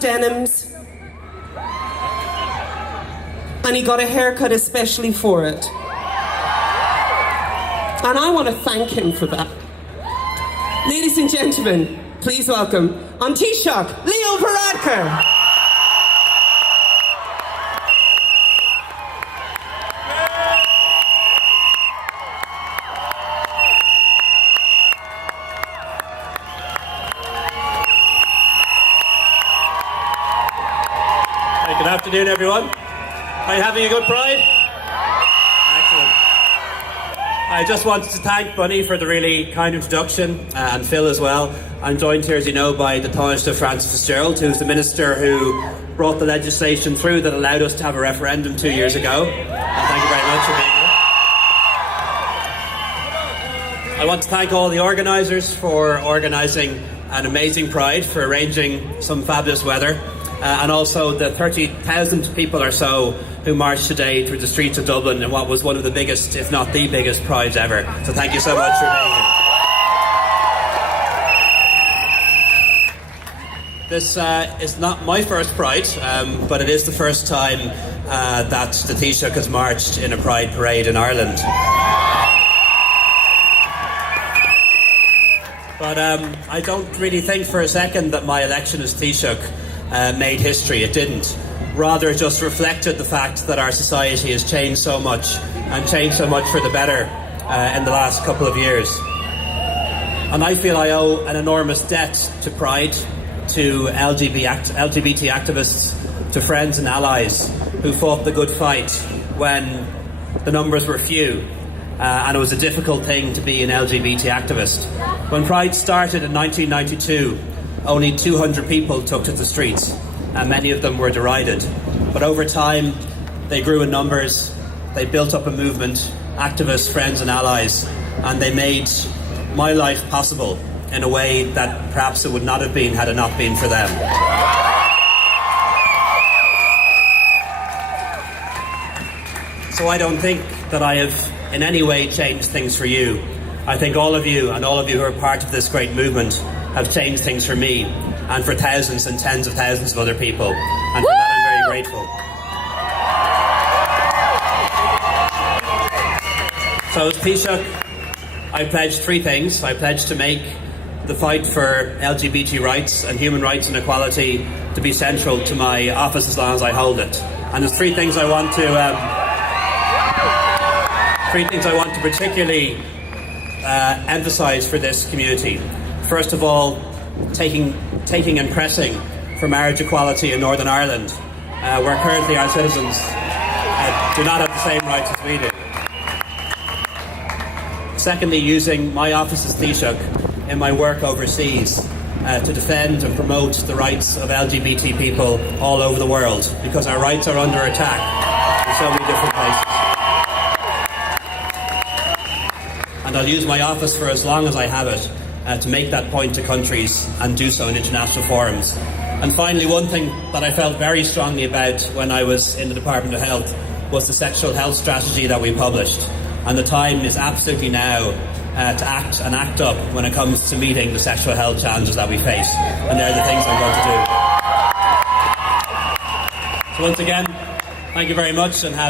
denims, and he got a haircut especially for it. And I want to thank him for that. Ladies and gentlemen, please welcome on Taoiseach, Leo Varadkar. Good afternoon, everyone. Are you having a good Pride? Excellent. I just wanted to thank Bunny for the really kind introduction, and Phil as well. I'm joined here, as you know, by the Taoiseach Francis Fitzgerald, who's the minister who brought the legislation through that allowed us to have a referendum 2 years ago. And thank you very much for being here. I want to thank all the organisers for organising an amazing Pride, for arranging some fabulous weather. And also the 30,000 people or so who marched today through the streets of Dublin in what was one of the biggest, if not the biggest, prides ever. So thank you so much for being here. This is not my first Pride, but it is the first time that the Taoiseach has marched in a Pride parade in Ireland. But I don't really think for a second that my election as Taoiseach made history. It didn't. Rather, it just reflected the fact that our society has changed so much, and changed so much for the better in the last couple of years. And I feel I owe an enormous debt to Pride, to LGBT activists, to friends and allies who fought the good fight when the numbers were few, and it was a difficult thing to be an LGBT activist. When Pride started in 1992, only 200 people took to the streets, and many of them were derided. But over time, they grew in numbers, they built up a movement, activists, friends and allies, and they made my life possible in a way that perhaps it would not have been had it not been for them. So I don't think that I have in any way changed things for you. I think all of you, and all of you who are part of this great movement, have changed things for me and for thousands and tens of thousands of other people, and for that I'm very grateful. So as Taoiseach, I pledged three things. I pledged to make the fight for LGBT rights and human rights and equality to be central to my office as long as I hold it. And there's three things I want to particularly emphasise for this community. First of all, taking and pressing for marriage equality in Northern Ireland, where currently our citizens do not have the same rights as we do. Secondly, using my office as Taoiseach in my work overseas to defend and promote the rights of LGBT people all over the world, because our rights are under attack in so many different places. And I'll use my office for as long as I have it to make that point to countries and do so in international forums. And finally, one thing that I felt very strongly about when I was in the Department of Health was the sexual health strategy that we published. And the time is absolutely now to act and act up when it comes to meeting the sexual health challenges that we face. And they're the things I'm going to do. So once again, thank you very much, and have